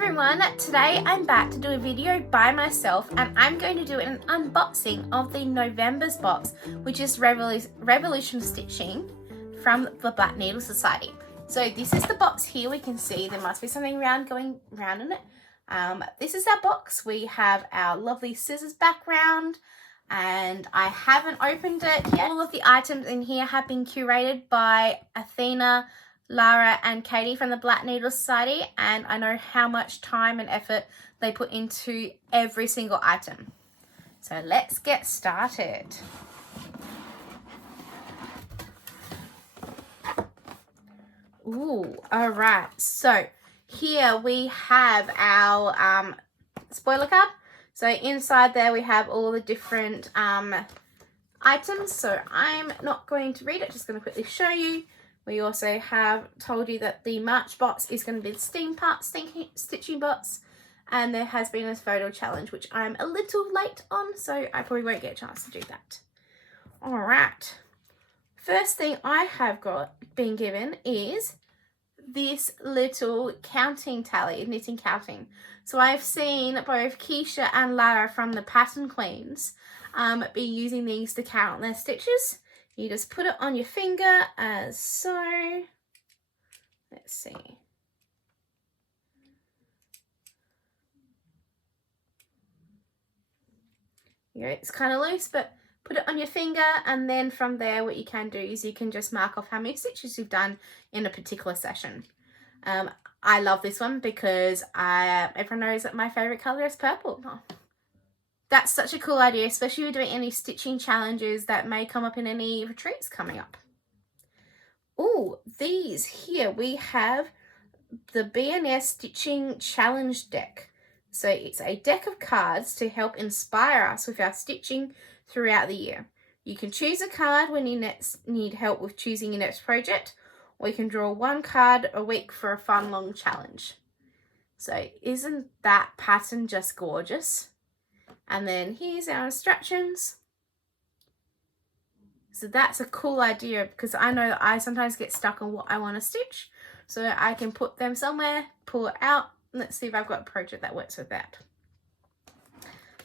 everyone, today I'm back to do a video by myself and I'm going to do an unboxing of the November's box, which is Revolution Stitching from the Black Needle Society. So this is the box here. We can see there must be something round going round in it. This is our box. We have our lovely scissors background and I haven't opened it yet. All of the items in here have been curated by Athena, Lara and Katie from the Black Needle Society, and I know how much time and effort they put into every single item. So let's get started. Ooh, all right. So here we have our spoiler card. So inside there we have all the different items. So I'm not going to read it, just going to quickly show you. We also have told you that the March box is going to be the stitching box, and there has been a photo challenge, which I'm a little late on, so I probably won't get a chance to do that. All right. First thing I have been given is this little counting tally, knitting counting. So I've seen both Keisha and Lara from the Pattern Queens be using these to count their stitches. You just put it on your finger as so. Let's see. Here, it's kind of loose, but put it on your finger, and then from there what you can do is you can just mark off how many stitches you've done in a particular session. I love this one because everyone knows that my favorite color is purple. Oh. That's such a cool idea, especially if you're doing any stitching challenges that may come up in any retreats coming up. Oh, these here, we have the BNS Stitching Challenge deck. So it's a deck of cards to help inspire us with our stitching throughout the year. You can choose a card when you need help with choosing your next project, or you can draw one card a week for a fun long challenge. So isn't that pattern just gorgeous? And then here's our instructions. So that's a cool idea because I know that I sometimes get stuck on what I want to stitch. So I can put them somewhere, pull it out. Let's see if I've got a project that works with that.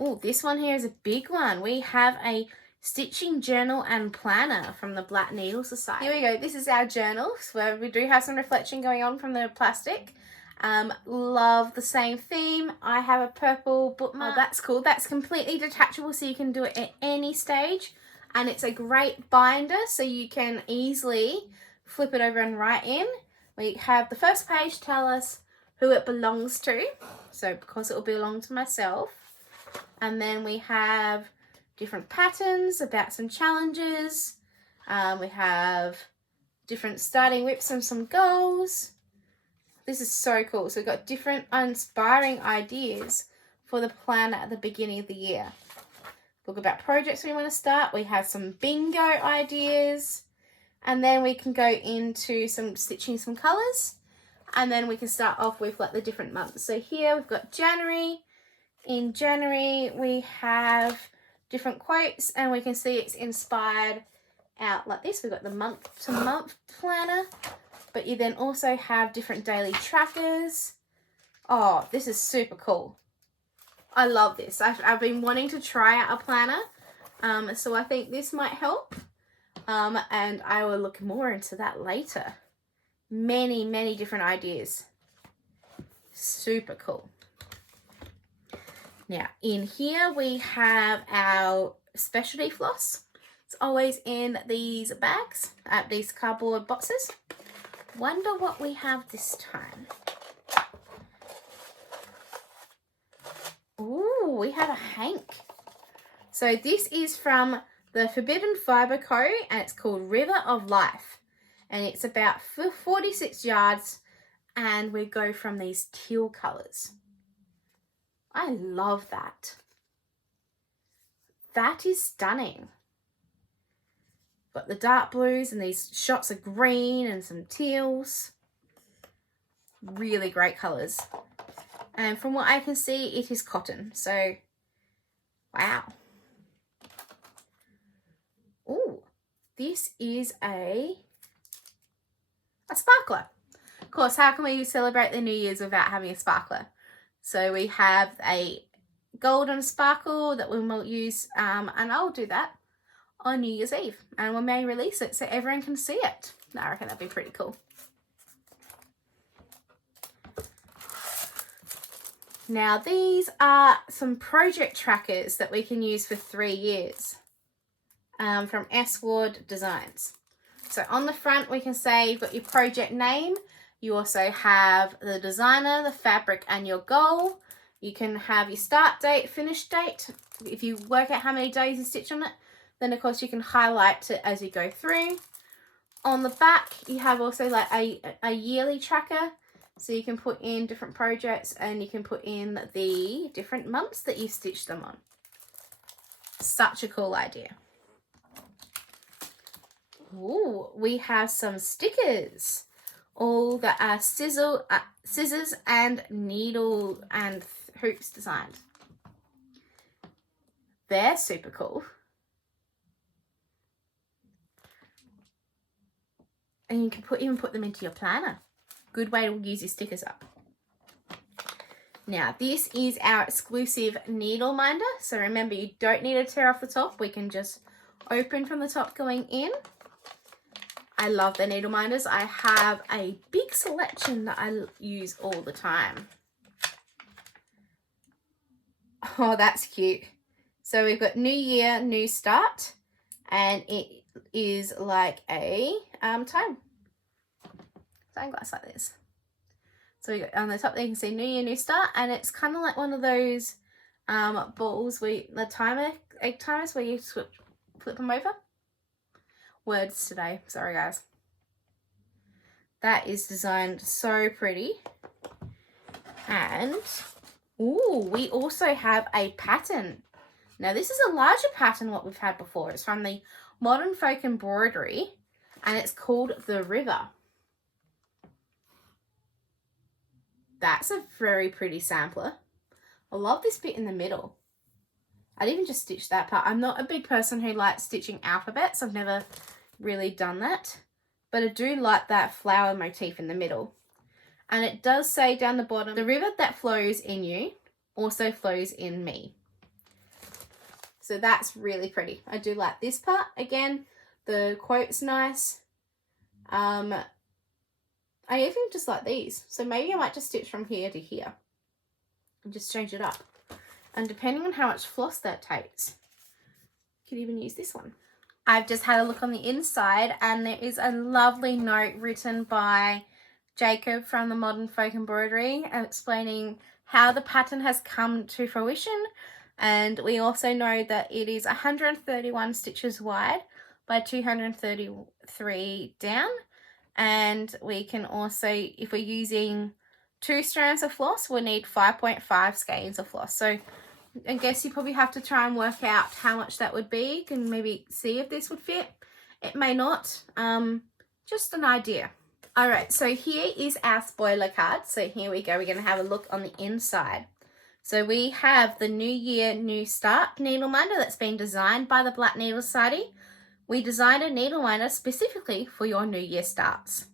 Oh, this one here is a big one. We have a stitching journal and planner from the Black Needle Society. Here we go. This is our journal where we do have some reflection going on from the plastic. Love the same theme. I have a purple bookmark. Oh, that's cool. That's completely detachable, so you can do it at any stage, and it's a great binder, so you can easily flip it over and write in. We have the first page tell us who it belongs to, so because it will belong to myself, and then we have different patterns about some challenges. We have different starting whips and some goals. This is so cool. So we've got different inspiring ideas for the planner at the beginning of the year. Look about projects we want to start. We have some bingo ideas. And then we can go into some stitching some colours. And then we can start off with like the different months. So here we've got January. In January we have different quotes, and we can see it's inspired out like this. We've got the month to month planner. But you then also have different daily trackers. Oh, this is super cool. I love this. I've been wanting to try out a planner. So I think this might help. And I will look more into that later. Many, many different ideas. Super cool. Now, in here we have our specialty floss. It's always in these bags, these cardboard boxes. Wonder what we have this time. Ooh, we have a hank. So this is from the Forbidden Fibre Co. and it's called River of Life. And it's about 46 yards, and we go from these teal colours. I love that. That is stunning. Got the dark blues and these shots of green and some teals. Really great colours. And from what I can see, it is cotton. So, wow. Ooh, this is a sparkler. Of course, how can we celebrate the New Year's without having a sparkler? So we have a golden sparkle that we will use, and I'll do that on New Year's Eve, and we may release it so everyone can see it. I reckon that'd be pretty cool. Now these are some project trackers that we can use for 3 years from S. Ward Designs. So on the front we can say you've got your project name, you also have the designer, the fabric and your goal. You can have your start date, finish date. If you work out how many days you stitch on it, then of course you can highlight it as you go through. On the back you have also like a yearly tracker. So you can put in different projects and you can put in the different months that you stitched them on. Such a cool idea. Ooh, we have some stickers. All that are scissors and needle and hoops designed. They're super cool. And you can even put them into your planner. Good way to use your stickers up. Now this is our exclusive needle minder. So remember, you don't need to tear off the top. We can just open from the top going in. I love the needle minders. I have a big selection that I use all the time. Oh, that's cute. So we've got New Year, New Start, and it is like a time glass like this. So we got on the top there you can see New Year, New Start, and it's kind of like one of those balls where egg timers where you flip them over. Words today, sorry guys. That is designed so pretty. And ooh, we also have a pattern. Now this is a larger pattern what we've had before. It's from the Modern Folk Embroidery and it's called The River. That's a very pretty sampler. I love this bit in the middle. I'd even just stitch that part. I'm not a big person who likes stitching alphabets. I've never really done that. But I do like that flower motif in the middle. And it does say down the bottom, the river that flows in you also flows in me. So that's really pretty. I do like this part. Again, the quote's nice. I even just like these. So maybe I might just stitch from here to here and just change it up. And depending on how much floss that takes, you could even use this one. I've just had a look on the inside and there is a lovely note written by Jacob from the Modern Folk Embroidery explaining how the pattern has come to fruition. And we also know that it is 131 stitches wide by 233 down. And we can also, if we're using 2 strands of floss, we'll need 5.5 skeins of floss. So I guess you probably have to try and work out how much that would be. You can maybe see if this would fit. It may not. Just an idea. All right, so here is our spoiler card. So here we go. We're going to have a look on the inside. So we have the New Year, New Start needle minder that's been designed by the Black Needle Society. We designed a needle minder specifically for your New Year starts.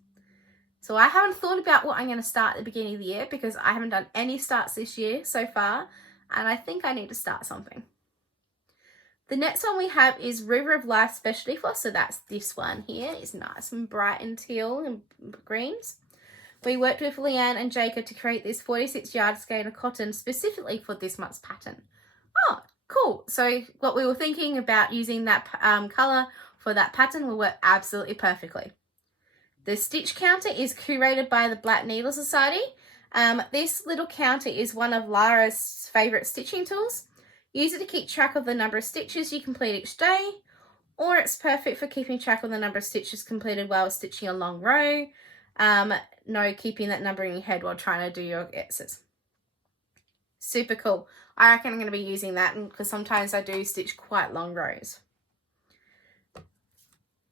So I haven't thought about what I'm going to start at the beginning of the year because I haven't done any starts this year so far. And I think I need to start something. The next one we have is River of Life Specialty Floss. So that's this one here. It's nice and bright and teal and greens. We worked with Leanne and Jacob to create this 46 yard skein of cotton specifically for this month's pattern. Oh, cool. So what we were thinking about using that colour for that pattern will work absolutely perfectly. The stitch counter is curated by the Black Needle Society. This little counter is one of Lara's favourite stitching tools. Use it to keep track of the number of stitches you complete each day, or it's perfect for keeping track of the number of stitches completed while stitching a long row. No keeping that number in your head while trying to do your X's. Super cool. I reckon I'm going to be using that because sometimes I do stitch quite long rows.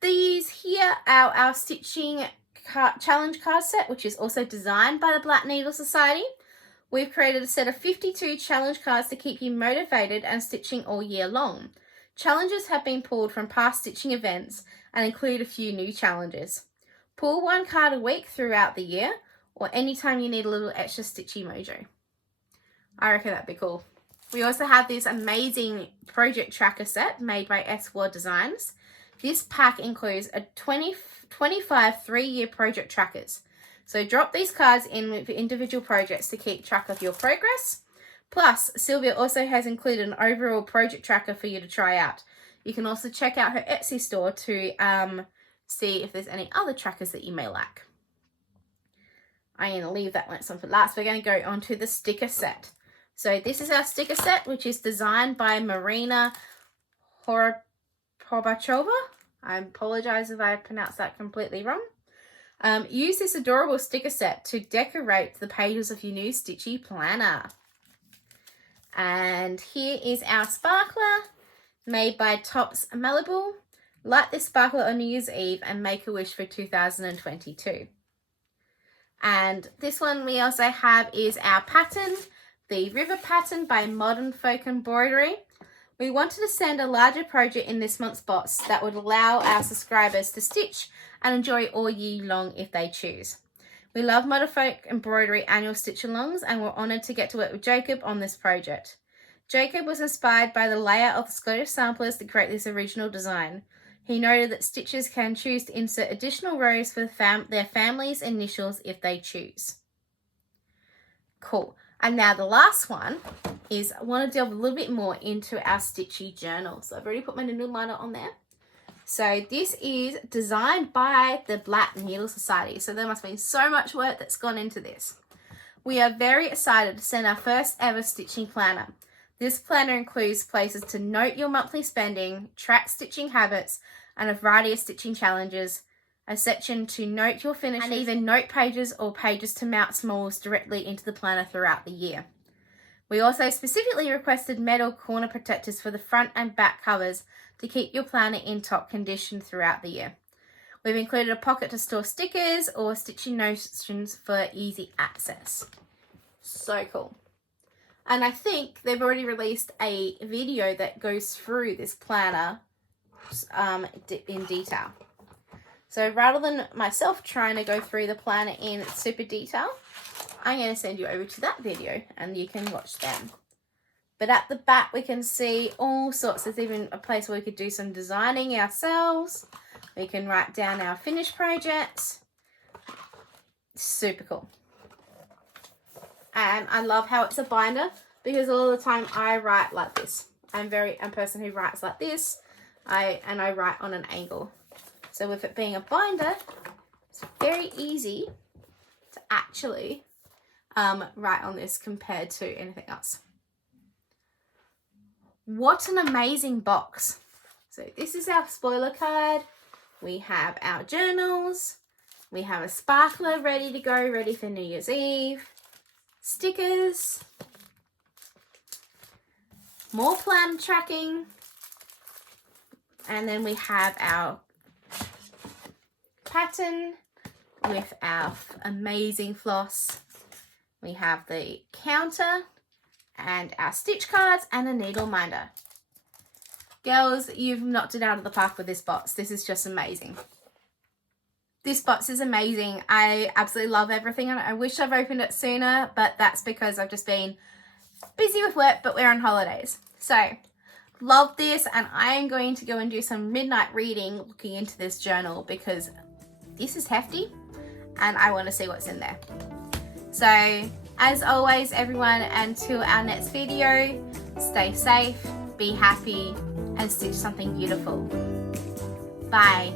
These here are our stitching challenge card set, which is also designed by the Black Needle Society. We've created a set of 52 challenge cards to keep you motivated and stitching all year long. Challenges have been pulled from past stitching events and include a few new challenges. Pull 1 card a week throughout the year or anytime you need a little extra stitchy mojo. I reckon that'd be cool. We also have this amazing project tracker set made by S4 Designs. This pack includes a 25 3-year project trackers. So drop these cards in with individual projects to keep track of your progress. Plus, Sylvia also has included an overall project tracker for you to try out. You can also check out her Etsy store to see if there's any other trackers that you may like. I'm going to leave that one for last. We're going to go on to the sticker set. So this is our sticker set, which is designed by Marina Horbachova. I apologize if I pronounced that completely wrong. Use this adorable sticker set to decorate the pages of your new Stitchy planner. And here is our sparkler made by Tops Malibu. Light this sparkler on New Year's Eve and make a wish for 2022. And this one we also have is our pattern, the River pattern by Modern Folk Embroidery. We wanted to send a larger project in this month's box that would allow our subscribers to stitch and enjoy all year long if they choose. We love Modern Folk Embroidery annual stitch-alongs and we're honoured to get to work with Jacob on this project. Jacob was inspired by the layout of the Scottish samplers to create this original design. He noted that stitchers can choose to insert additional rows for their family's initials if they choose. Cool. And now the last one is I want to delve a little bit more into our Stitchy journal. So I've already put my needle liner on there. So this is designed by the Black Needle Society. So there must be so much work that's gone into this. We are very excited to send our first ever stitching planner. This planner includes places to note your monthly spending, track stitching habits, and a variety of stitching challenges, a section to note your finishes, and even note pages or pages to mount smalls directly into the planner throughout the year. We also specifically requested metal corner protectors for the front and back covers to keep your planner in top condition throughout the year. We've included a pocket to store stickers or stitching notions for easy access. So cool. And I think they've already released a video that goes through this planner in detail. So rather than myself trying to go through the planner in super detail, I'm going to send you over to that video and you can watch them. But at the back we can see all sorts. There's even a place where we could do some designing ourselves. We can write down our finished projects. Super cool. And I love how it's a binder because all the time I write like this. I'm a person who writes like this. I write on an angle. So with it being a binder, it's very easy to actually write on this compared to anything else. What an amazing box. So this is our spoiler card. We have our journals. We have a sparkler ready to go, ready for New Year's Eve. Stickers. More plan tracking. And then we have our pattern with our amazing floss. We have the counter and our stitch cards and a needle minder. Girls, you've knocked it out of the park with this box. This is just amazing. This box is amazing. I absolutely love everything. And I wish I've opened it sooner, but that's because I've just been busy with work, but we're on holidays. So, love this, and I am going to go and do some midnight reading looking into this journal because this is hefty and I want to see what's in there. So, as always, everyone, until our next video, stay safe, be happy, and stitch something beautiful. Bye.